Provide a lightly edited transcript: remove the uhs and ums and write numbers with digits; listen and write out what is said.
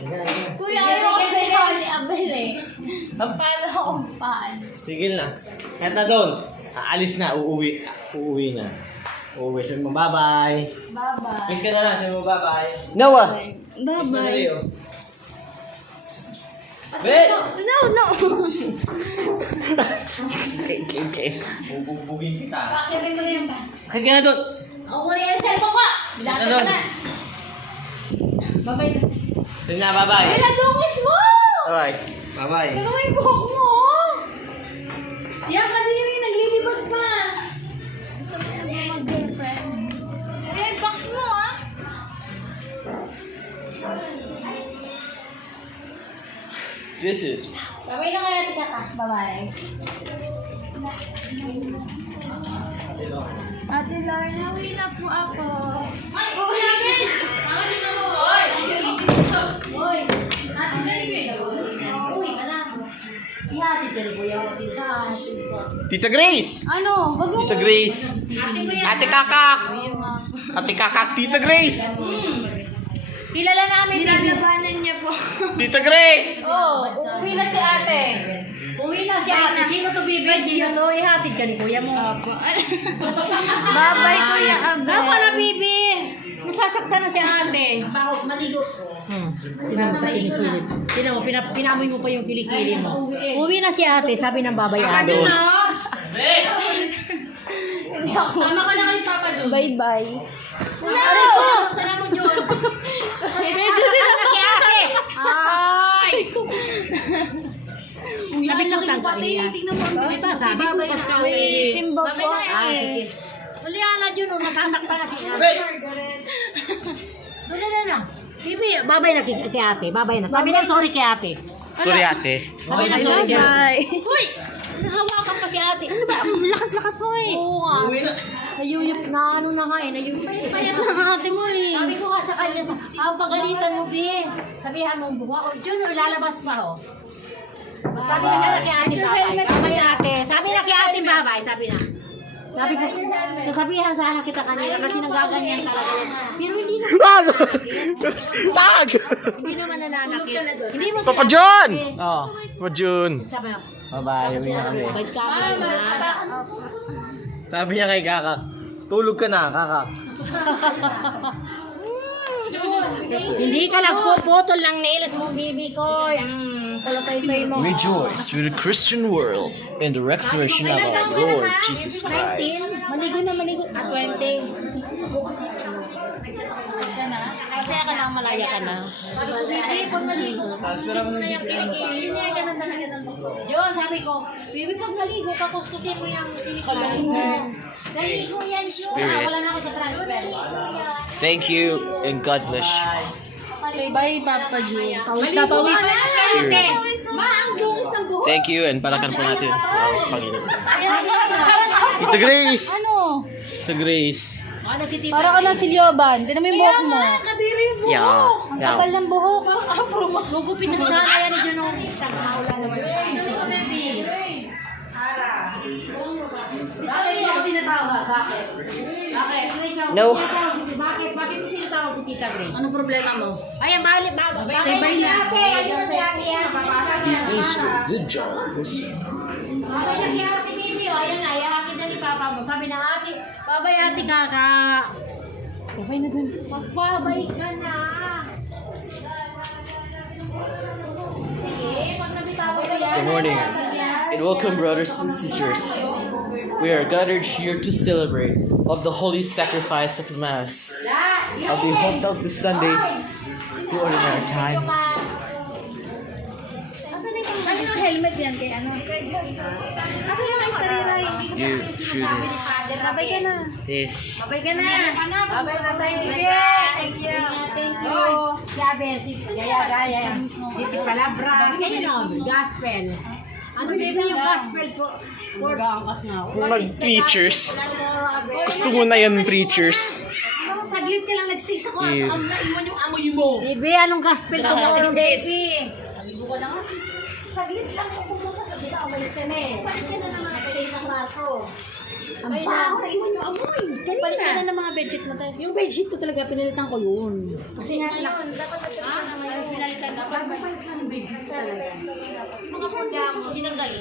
Kuya, ano ka abel eh. Paano akong paan? Sige na. Kahit na doon. Aalis na. Uuwi na. Uuwi. Sabi mo, bye-bye. Bye-bye. Kiss ka na lang. Sabi mo, bye-bye. Noah! Kiss na Bye-bye. rin, oh. Wait! No. Okay. Bubugin kita. Pakirin mo na yan ba? Kahit ka na doon. Ako na yung cellphone ko! Bilasa ka na. Bye-bye. Sige na, bye-bye. Wala dungis mo! Bye-bye. Bye-bye. Ano mo yung buhok mo? Yan ka din rin, naglilibad pa. Gusto mo na mag-girlfriend? Ayan, box mo ah. This is... Bye-bye na kaya tika ka. Bye-bye. Ate Lorna, uwi na po ako. Uwi namin! Mama, dito mo! Hoy! Hoy! Ate, galing yun. Uwi ka na. Tita Grace! Ano? Wag mo. Tita Grace! Ate Kakak! Ate Kakak, Tita Grace! Kilala namin. Nilalabanan niya po. Tita Grace! Oh, uwi na si ate. Uwi na si ate. Sino to, Bibi? Sino to? Ihatid ka ni kuya mo. Opo. Bye-bye, Kuya Abel. Tama na, Bibi. Nasasaktan na si ate. Maligo. Tinan mo, sinisilip. Tinan mo, pinamoy mo pa yung kilikili mo. Uwi na si ate, sabi ng babay ate. Sama ka na kay Papa Jun. Bye-bye. Tinan mo, Jun. Medyo din ako. Si ate. Ay! Sabi ko tang kami. Sabi ko pas ka uwi. Simba po. Ah, sige. Uliana, Jun, nasasaktan na si ate. Doon na. Bibi, babay na si ate. Babay na. Sabi na sorry kay ate. Sorry, ate. Sabi na sorry kay ate. Bye. Uy! Nahawakan pa si ate. Ano ba? Ang lakas-lakas mo eh. Oo nga. Uwi na. Nayuyup na ano na nga eh. Nayuyup. Payat ng ate mo eh. Sabi ko nga sa kanya, pagalitan mo, Bi. Sabihan mo, buha ko. Diyan, ilalabas pa, oh. Sabi na kaya kay ate, babay. Babay na ate. Sabi na kay ate, babay. Sabi na. Sabi ko, sasabihan sana kita kanina kasi nagaganyan talaga yan. Pero hindi naman. Tag! Hindi naman nananakit. Hindi mo Papa John! Oh, Papa John. Sabi na, Bye-bye. Uwi na kami. babay ka na. Sabi niya kay Kakak, tulog ka na, Kakak. Hindi ka nagpuputol lang nails mo, bibi ko. Kalapay-pay mo. Rejoice with the Christian world in the resurrection of our Lord Jesus Christ. Maligo na, maligo. 20. Masaya ka na, malaya ka na. Bibi, pag naligo. Hindi na yung kilikili. Hindi ka na talaga ng Yun, sabi ko, Bibi, pag naligo, kakuskusin mo yung kilikili mo. Naligo yan, Yun. Spirit. Wala na ako na-transfer. Thank you and God bless you. Say bye, Papa Jun. Pawis na, Maligo pawis. ka na. Spirit. Ma, ang dungis ng buhok. Thank you and palakan po natin. Panginoon. Tita Grace! Ano? Tita Grace. Ano si Tita? Para ka ng silyoban. Tinan mo yung buhok mo. Kadiri yung buhok. Yeah. Ang kapal ng buhok. Parang afro mo. Gugupit na sana yan dyan nung isang maulan naman. Bakit ako tinatawag? Bakit? Bakit? No. Bakit mo tinatawag si Tita Grace? Anong problema mo? Ayan, balik. Say bye na. Ayun si ate yan. Good job. Babay na kaya ate Bibi. Ayun na, iyakin na ni Papa mo. Sabi na ate, babay ate kaka. Babay na dun. Magbabay ka na. Sige, pag nabitawa ko yan. Good morning and welcome, brothers and sisters. We are gathered here to celebrate of the holy sacrifice of Mass. I'll be hoped out this Sunday to ordinary time. Asan yung helmet yan kay ano? Asan yung may sariray? You students, Babay ka na. this Babay ka na. Babay na tayo. Thank you. Thank you. Sabi, gaya. City Palabras. Ganyan o, gospel. Ano baby yung gospel po? Nag-aangkas nga ako. mag-preachers. Gusto mo na yan, preachers. Saglit ka lang nag-stay sa kwarto. Ew. Ang naiwan yung amoy mo. Baby, anong gospel tomorrow, baby? Aligo ka na nga. Saglit lang ako pumunta sa dito. Umalis ka na eh. Balik ka na naman nag-stay sa kwarto. Ang baho na iwan yung amoy. Balik ka na ng mga bedsheet mo tayo. Yung bedsheet ko talaga, pinalitan ko yun. Kasi nga, dapat pinalitan Mga punda mo, sinanggalin.